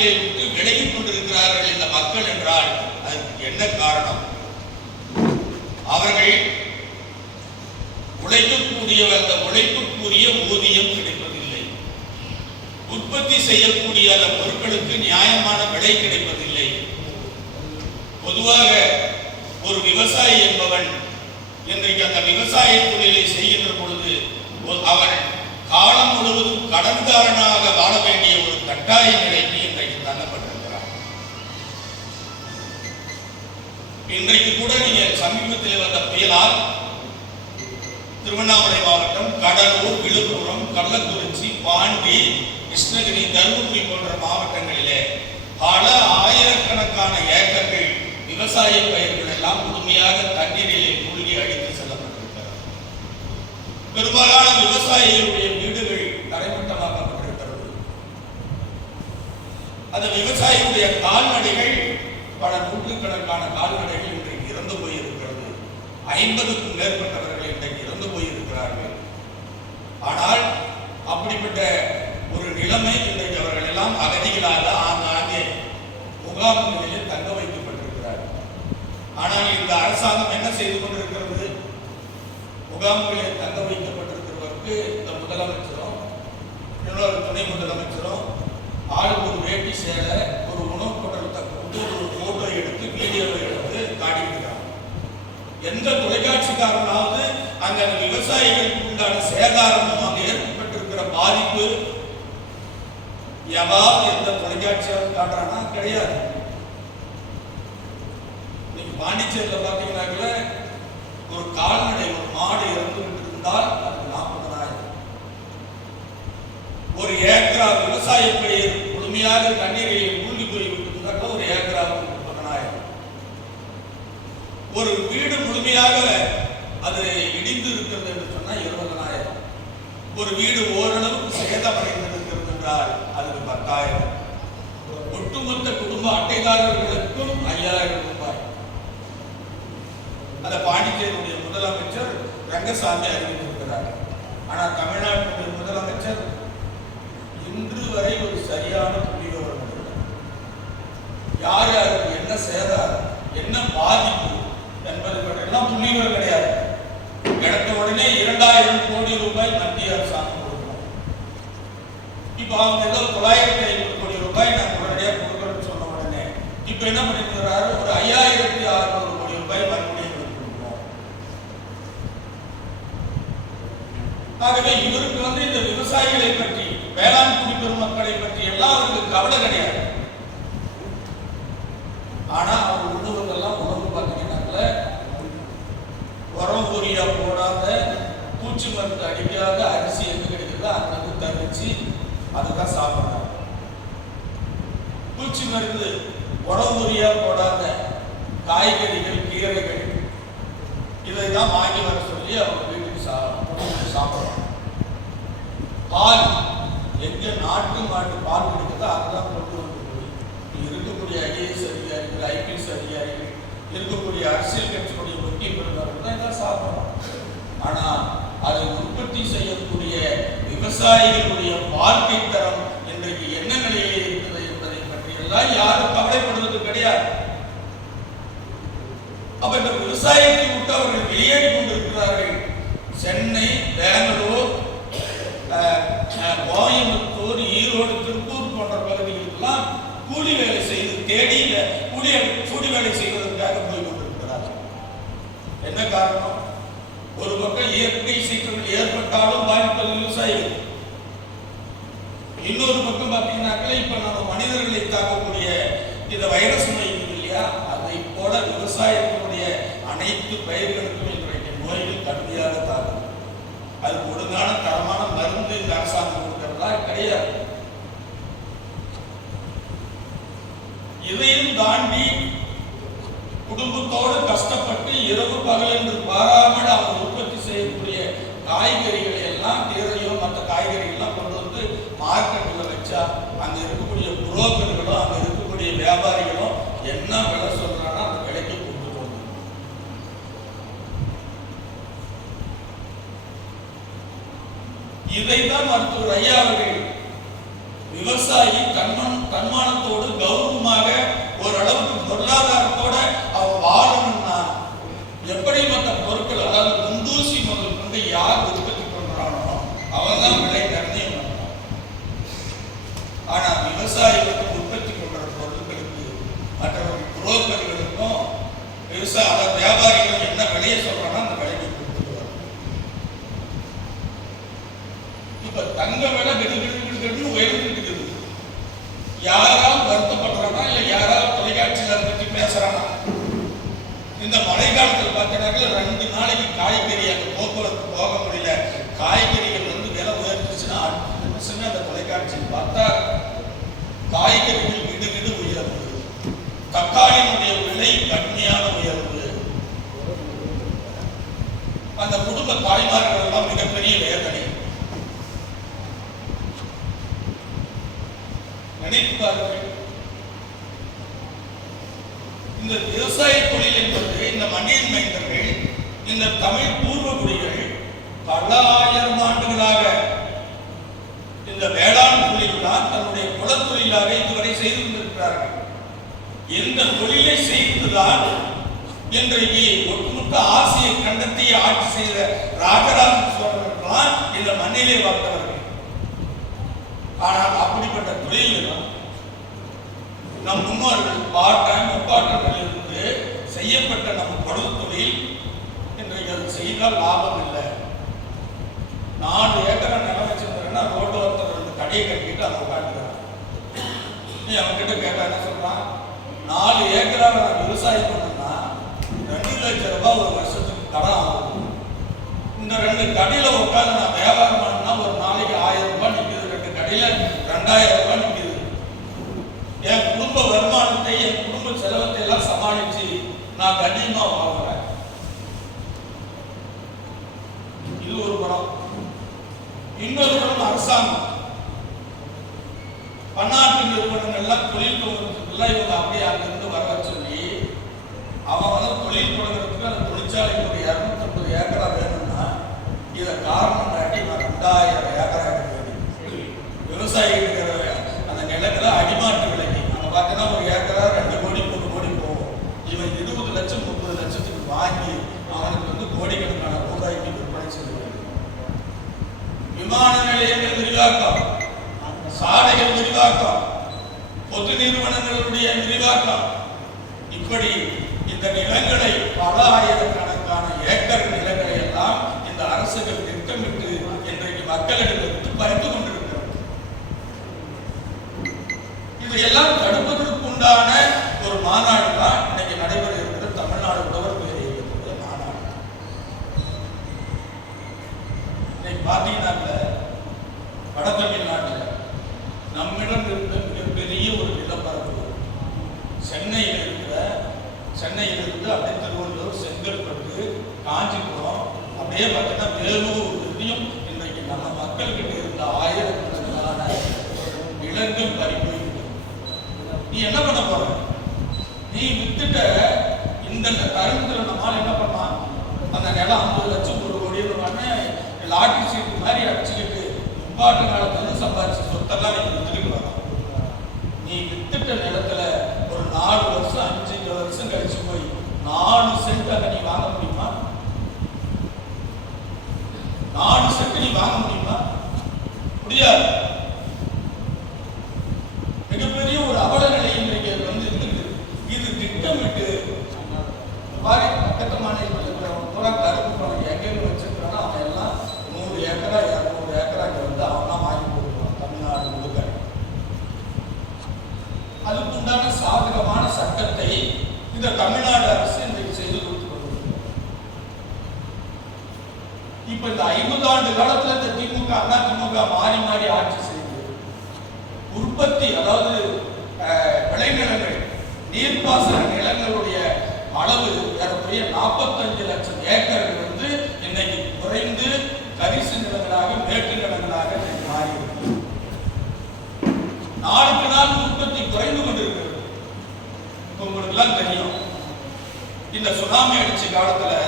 விவசாயிகளை விட்டு விலகிக் கொண்டிருக்கிறார்கள் இந்த மக்கள் என்றால் அதற்கு என்ன காரணம்? அவர்கள் உழைக்கக்கூடிய அந்த உழைப்புக்குரிய ஊதியம் கிடைப்பதில்லை. உற்பத்தி செய்யக்கூடிய அந்த பொருட்களுக்கு நியாயமான விலை கிடைப்பதில்லை. பொதுவாக ஒரு விவசாயி என்பவன் இன்றைக்கு அந்த விவசாய தொழிலை செய்கின்ற பொழுது அவன் காலம் முழுவதும் கடன்காரனாக வாழ வேண்டிய ஒரு கட்டாய நிலைக்கு இன்றைக்கு தள்ளப்பட்டிருக்கிறார். இன்றைக்கு கூட நீங்க சமீபத்தில் வந்த புயலால் திருவண்ணாமலை மாவட்டம், கடலூர், விழுப்புரம், கள்ளக்குறிச்சி, பாண்டி, கிருஷ்ணகிரி, தருமபுரி போன்ற மாவட்டங்களிலே பல ஆயிரக்கணக்கான ஏக்கர்கள் விவசாய பயிர்கள் எல்லாம் முழுமையாக தண்ணீரிலே மூழ்கி அடித்து செல்லப்பட்டிருக்கிறது. பெரும்பாலான விவசாயிகளுடைய வீடுகள் தரைமட்டமாக்கப்பட்டிருக்கிறது. அந்த விவசாயிகளுடைய கால்நடைகள் பல நூற்றுக்கணக்கான கால்நடைகள் இன்றைக்கு இறந்து போயிருக்கிறது. 50க்கும் மேற்பட்டவர்கள் இன்றைக்கு இறந்து போயிருக்கிறார்கள். ஆனால் அப்படிப்பட்ட ஒரு நிலைமை இன்றைக்கு அவர்கள் எல்லாம் அகதிகளாக ஆங்காங்கே முகாம்களிலே தங்க வைக்கப்பட்டிருக்கிறார்கள். ஆனால் இந்த அரசாங்கம் என்ன செய்து கொண்டிருக்கிறது? முகாம்களில் தங்க வைக்கப்பட்டிருக்கிறவருக்கு இந்த முதலமைச்சரும் இன்னொரு துணை முதலமைச்சரும் ஆளுக்கு ஒரு வேட்டி சேலை, ஒரு உணவு பொருளத்தை கொண்டு ஒரு போட்டோ எடுத்து வீடியோவை எடுத்து காட்டியிருக்கிறாங்க. எந்த தொலைக்காட்சிக்காரனாவது அங்க விவசாயிகளுக்கு உண்டான சேதாரமும் அங்கு ஏற்பட்டிருக்கிற பாதிப்பு எவாவது எந்த தொலைக்காட்சியாவது காட்டுறானா? கிடையாது. நீங்க பாண்டிச்சேரியில் பார்த்தீங்கன்னாக்கல ஒரு கால்நடை, ஒரு மாடு இறந்து இருந்தால் அது 40,000. ஒரு ஏக்கரா விவசாய பயிர் முழுமையாக தண்ணீரில் மூழ்கி போய்விட்டிருந்தாக்க ஒரு ஏக்கராவுக்கு 30,000. ஒரு வீடு முழுமையாக அது இடிந்து இருக்கிறது என்று சொன்னால் 20,000. ஒரு வீடு ஓரளவுக்கு சேதமடைந்திருக்கிறது என்றால் அதுக்கு 10,000. ஒட்டுமொத்த குடும்ப அட்டைதாரர்களுக்கும் 5,000 ரூபாய். அந்த பாண்டிச்சேரியுடைய முதலமைச்சர் ரங்கசாமி அறிவித்திருக்கிறார். ஆனால் தமிழ்நாட்டுடைய முதலமைச்சர் இன்று வரை ஒரு சரியான புள்ளிவிவரம் யார் யாருக்கு என்ன சேதாரம், என்ன பாதிப்பு என்பது பற்றியெல்லாம் புள்ளிவிவரம் கிடையாது. எடுத்த உடனே 2,000 கோடி ரூபாய் மத்திய அரசாங்கம் கொடுக்கணும். இப்ப அவங்க ஏதோ 950 கோடி ரூபாய் நான் உடனடியாக கொடுக்கணும்னு சொன்ன உடனே இப்ப என்ன பண்ணிருக்கிறாரு? ஒரு 5,600 கோடி ரூபாய் மறுபடியும் கொடுக்கணும். ஆகவே இவருக்கு இந்த விவசாயிகளை பற்றி, வேளாண் குடிப்பெரும் மக்களை பற்றி எல்லாம் அவருக்கு கவலை கிடையாது. ஆனா அவர் உணவுகள்லாம் உணவு பார்த்தீங்கன்னாக்கல உரம் ஊரியா போடாத, பூச்சி மருந்து அடிக்காத அரிசி எங்க கிடைக்குதோ அங்கே தரிச்சு அதுதான் சாப்பிட்றாங்க. பூச்சி மருந்து உரம் ஊரியா போடாத காய்கறிகள், கீரைகள் இதைதான் வாங்கி வர சொல்லி அவங்க வீட்டுக்கு சாப்பிட்றாங்க. பால் எங்க நாட்டு மாட்டு பால் கிடைக்குதோ அதுதான் கொண்டு வந்து இருக்கக்கூடிய IAS அதிகாரிகள், IPS அதிகாரிகள், இருக்கக்கூடிய அரசியல் கட்சிகளுடைய முக்கிய பிரமுகர்கள் தான் இதான் சாப்பிட்றோம். ஆனா அதை உற்பத்தி செய்யக்கூடிய விவசாயிகளுடைய வாழ்க்கை தரம் இன்றைக்கு என்ன நிலையில் இருக்கிறது என்பதை பற்றி எல்லாம் யாரும் கவலைப்படுவது கிடையாது. அப்ப இந்த விவசாயத்தை விட்டு அவர்கள் வெளியேறி கொண்டிருக்கிறார்கள். சென்னை, பெங்களூர், கோயம்புத்தூர், ஈரோடு, திருப்பூர் போன்ற பகுதிகளுக்கெல்லாம் கூலி வேலை செய்து தேடி கூலி வேலை செய்வதற்காக போய் கொண்டிருக்கிறார்கள். என்ன காரணம்? ஒரு பக்கம் இயற்கை சீற்றங்கள் ஏற்பட்டாலும் பாதிப்பது விவசாயிகள். இன்னொரு பக்கம் பார்த்தீங்கன்னாக்க இப்ப நம்ம மனிதர்களை தாக்கக்கூடிய இந்த வைரஸ் நோய் இல்லையா, அதை போல விவசாயத்தினுடைய அனைத்து பயிர்களுக்கும் இன்றைக்கு நோய்கள் கடுமையாக தாக்கும். அது ஒழுங்கான தரமான மருந்து இந்த அரசாங்கம் கொடுக்கிறதா? கிடையாது. இதையும் தாண்டி குடும்பத்தோடு கஷ்டப்பட்டு இரவு பகல் என்று பாராமல் அவங்க உற்பத்தி செய்யக்கூடிய காய்கறிகளை எல்லாம், கீரையோ மற்ற காய்கறிகள்லாம் கொண்டு வந்து மார்க்கெட்டில் வச்சா அங்க இருக்கக்கூடிய புரோக்கர்களும் அங்க இருக்கக்கூடிய வியாபாரிகளும் என்ன விலை சொல்றாங்கன்னா அந்த விலைக்கு கொடுத்துட்டு வந்து இதைத்தான் மருத்துவர் ஐயா அவர்கள் விவசாயி தன்மானத்தோடு யாராவது வருத்தப்படுறானா இல்ல யாராவது தொலைக்காட்சியில அதை பத்தி பேசுறானா? இந்த மழை காலத்தில் பார்த்தீங்கன்னா 2 நாளைக்கு காய்கறி அந்த போக்குவரத்து போக முடியல, காய்கறிகள் விலை உயர்ந்துச்சுன்னா அந்த தொலைக்காட்சியில் பார்த்தா காய்கறிகள் விடு உயர்வு, தக்காளியினுடைய விலை கடுமையான உயர்வு, அந்த குடும்ப தாய்மார்கள் எல்லாம் மிகப்பெரிய வேதனை. நினைத்து பாருங்கள், இந்த விவசாய தொழில் என்பது இந்த மண்ணின் மைந்தர்கள், இந்த தமிழ் பூர்வகுடிகள் பல ஆயிரம் ஆண்டுகளாக இந்த வேளாண் தொழில் தான் தன்னுடைய குலத்தொழிலாக இதுவரை செய்து கொண்டிருக்கிறார்கள். இந்த தொழிலை செய்துதான் இன்றைக்கு ஒட்டுமொத்த ஆசிய கண்டத்தை ஆட்சி செய்த ராஜராஜ சோழர்கள் தான் இந்த மண்ணிலே வாழ்ந்தவர்கள். ஆனால் அப்படிப்பட்ட தொழில் நம் முன்னோர்கள் பாட்டன் முப்பாட்டங்களிலிருந்து செய்யப்பட்ட நம்ம படு தொழில் இன்றைக்கு அது செய்தால் லாபம் இல்லை. 4 ஏக்கர் நிலம் வச்சிருந்தா ரோட்டு ஒருத்தர் 2 கடையை கட்டிட்டு அதை உட்காந்துக்கிறான். நீ அவன்கிட்ட கேட்டா என்ன சொல்றான்? 4 ஏக்கராக நான் விவசாயம் பண்ணா 2 லட்சம் ரூபாய் ஒரு வருஷத்துக்கு கடன் ஆகும். இந்த 2 கடையில உட்காந்து நான் வியாபாரம் பண்ணா ஒரு நாளைக்கு 1000 ரூபாய் நிற்குது, 2 கடையில 2000 ரூபாய் நிற்குது. என் குடும்ப வருமானத்தை என் குடும்ப செலவத்தை எல்லாம் சமாளிச்சு நான் கண்டிப்பா வாழ்கிறேன். இது ஒரு படம். இன்னொரு படம் அரசாங்கம் பன்னாட்டு நிறுவனங்கள் எல்லாம் தொழில் தொடங்குறதுக்குள்ள இவங்க அப்படியே அங்கிருந்து வர சொல்லி அவன் தொழில் தொடங்குறதுக்கு அந்த தொழிற்சாலைக்கு ஒரு 250 ஏக்கரா வேணும்னா இதை காரணம் காட்டி நான் 2000 ஏக்கரா எடுக்க விவசாயிகள் அந்த நிலங்களை அடிமாட்டு விலைக்கு அங்க பார்த்தீங்கன்னா ஒரு ஏக்கரா 2 கோடி 3 கோடி போகும். இவன் 20 லட்சம் 30 லட்சத்துக்கு வாங்கி அவனுக்கு கோடிக்கணக்கான ரூபாய்க்கு விற்பனை செய்வாங்க. விமான நிலையங்கள் விரிவாக்கம், சாலைகள் விரிவாக்கம், பொது நிறுவனங்களுடைய விரிவாக்கம், இப்படி இந்த நிலங்களை பல ஆயிரக்கணக்கான ஏக்கர் நிலங்களை எல்லாம் இந்த அரசுகள் திட்டமிட்டு இன்றைக்கு மக்களிடத்திற்கு பறித்து கொண்டிருக்கிறது. இதையெல்லாம் தடுப்பதற்கு உண்டான ஒரு மாநாடு தான் இன்னைக்கு நடைபெற இருக்கிற தமிழ்நாடு உழவர் பேர் இயக்கத்துடைய மாநாடு. இன்னைக்கு பார்த்தீங்கன்னா வட தமிழ்நாட்டில் நம்மிடம் இருந்த மிகப்பெரிய ஒரு நிலப்பரப்பு சென்னையிலிருந்து அப்படியே திருவள்ளூர், செங்கல்பட்டு, காஞ்சிபுரம், அப்படியே பார்த்தீங்கன்னா வேலூர் வரையும் இன்றைக்கு நம்ம மக்கள்கிட்ட இருந்த ஆயிரக்கணக்கான நிலங்கள் பறிப்பு. நீ என்ன பண்ண போற? நீ வித்துட்ட இந்த தருணத்தில் நம்மால் என்ன பண்ணலாம்? அந்த நிலம் 50 லட்சம் 1 கோடி லாட்டரி சீட்டு மாதிரி அடிச்சுக்கிட்டு முப்பாட்டு காலத்துல சம்பாதிச்ச சொத்தெல்லாம் நீங்க வித்துட்டு வரலாம். நீ வித்துட்ட நிலத்துல ஒரு 4 வருஷம் 5 வருஷம் கழிச்சு போய் 4 சென்ட் அங்க நீ வாங்க முடியுமா? 4 சென்ட் நீ வாங்க முடியுமா? முடியாது. மிகப்பெரிய ஒரு அவல நிலை இன்றைக்கு இருக்குது. இது திட்டமிட்டு பக்கத்து மாநிலத்தில் பூரா கருப்பு பணம் எங்கேயும் வச்சிருக்கிறானோ அவன் எல்லாம் 100 ஏக்கரா 200 ஏக்கரா அவன் வாங்கி போடுவான் தமிழ்நாடு முழுக்க. அதுக்கு உண்டான சாதகமான சட்டத்தை இந்த தமிழ்நாடு அரசு இன்றைக்கு செய்து கொடுத்து கொண்டிருக்கிறது. இப்ப இந்த 50 ஆண்டு காலத்துல இந்த திமுக அதிமுக மாறி ஆட்சி செய்து உற்பத்தி, அதாவது விளைநிலங்கள் நீர்ப்பாசன நிலங்களுடைய அளவு ஏறக்குறைய 45 லட்சம் ஏக்கர்கள் இன்னைக்கு குறைந்து கரிசு நிலங்களாக மேட்டு நிலங்களாக மாறி நாளுக்கு நாள் உற்பத்தி குறைந்து கொண்டிருக்கிறது. உங்களுக்கு எல்லாம் தெரியும், இந்த சுனாமி அடிச்ச காலத்துல